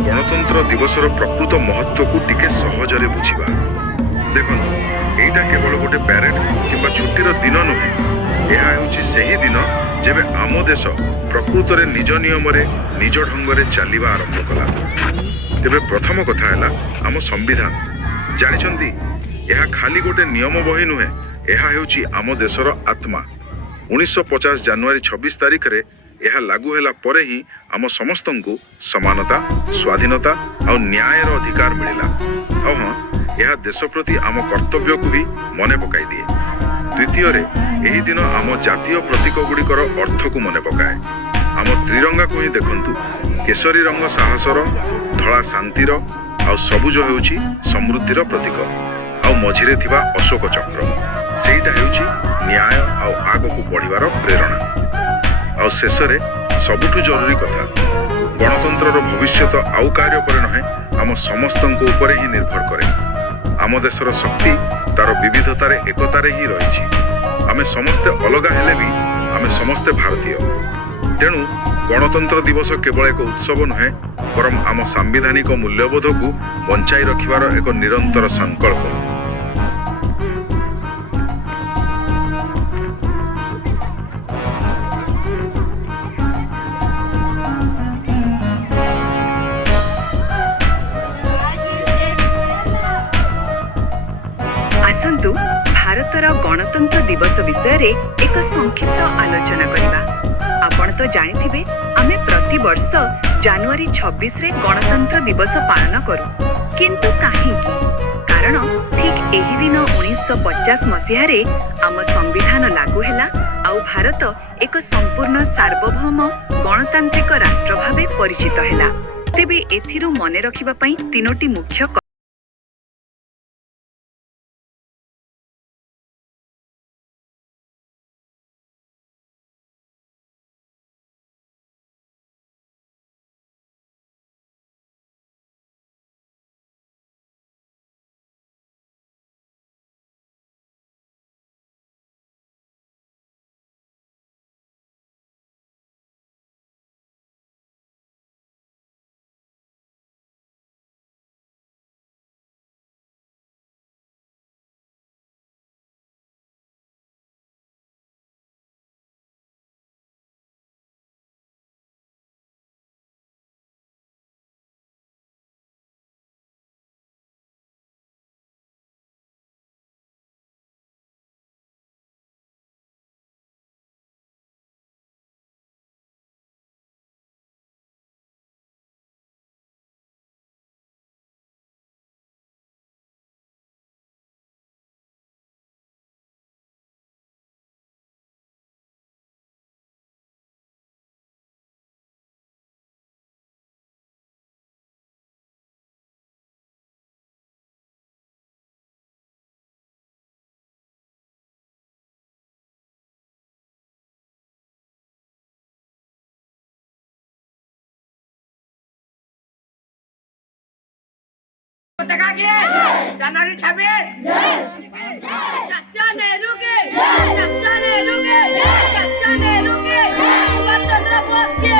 गणतंत्र दिवसर प्रकृत महत्व को टिके सहजरे बुझिबा। देखंतु एटा केवल गोटे पैरेड किंबा छुट्टीर दिन नुहे। यह हेउछि सेही दिन जेबे आम देश प्रकृत रे निज नियम रे निज ढंग रे चलिबा आरंभ कला। तेबे प्रथम कथा हैला आम संविधान। जानिछंती यह खाली गोटे नियम बही नुहे, यह हेउछि आम देशर आत्मा। 1950 जनवरी 26 तारिख रे यह लागू होला परे ही आम समस्तंकु समानता, स्वाधीनता और न्यायर अधिकार मिलिला। और हाँ, यह देश प्रति आम कर्तव्य को भी मने पकाई दिए। द्वितीय रे एही दिन आम जातीय प्रतीक गुड़िकर अर्थ को मने पकाए। आम त्रिरंगा को ही देखंतु, केसरी रंग साहसर, धला शांतिर और सबुज हेउछि समृद्धिर प्रतीक। और मझिरे थिबा अशोक चक्र सेईटा हेउछि न्याय और आगकू बढ़िबार प्रेरणा। और शेषरे सबुठु जरूरी कथा, गणतंत्र भविष्यत आउ कार्य पर नहे, आम समस्तंक ऊपर ही निर्भर करे। आम देशर शक्ति तार विविधतारे एकतारे ही रही। आमे समस्ते अलगा हेले भी आमे समस्ते भारतीय। तेणु गणतंत्र दिवस केवल एक उत्सव नुहे, बरं आम सांविधानिक मूल्यबोध को बंचाई रखिबार एक निरंतर संकल्प। आसंतु भारतर गणतंत्र दिवस विषय रे एक संक्षिप्त आलोचना करिबा। आपण तो जानिथिबे आमे प्रति वर्ष जनवरी 26 रे गणतंत्र दिवस पालन करू। किंतु काहेकि? कारण ठीक एही दिन 1950 मसीहा रे आम संविधान लागू हैला आउ भारत एक संपूर्ण सार्वभौम गणतांत्रिक राष्ट्र भाबे परिचित हैला। तेबे एथिरु मने रखिबा पई तीनोटी मुख्य जनवरी 26 चाचा नेहरू के चाचा नेहरू के चाचा नेहरू के सुभाष चंद्र बोस के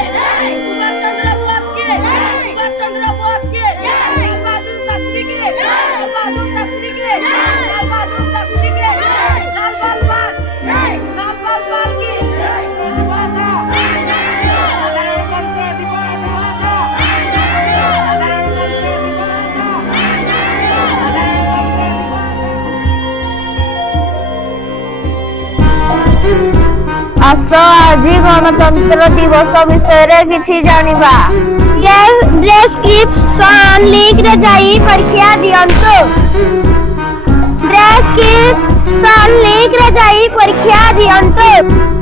सुभाष चंद्र बोस के सुभाष चंद्र बोस के लाल बहादुर शास्त्री के लाल बहादुर शास्त्री के लाल बहादुर शास्त्री के लाल बाल पाल की आस आज गणतंत्र दिवस विषय किछि जानिबा। प्रेस्क्रिप्शन लिंक रे जाई परीक्षा दियंतु। प्रेस्क्रिप्शन लिंक रे जाई परीक्षा दियंतु।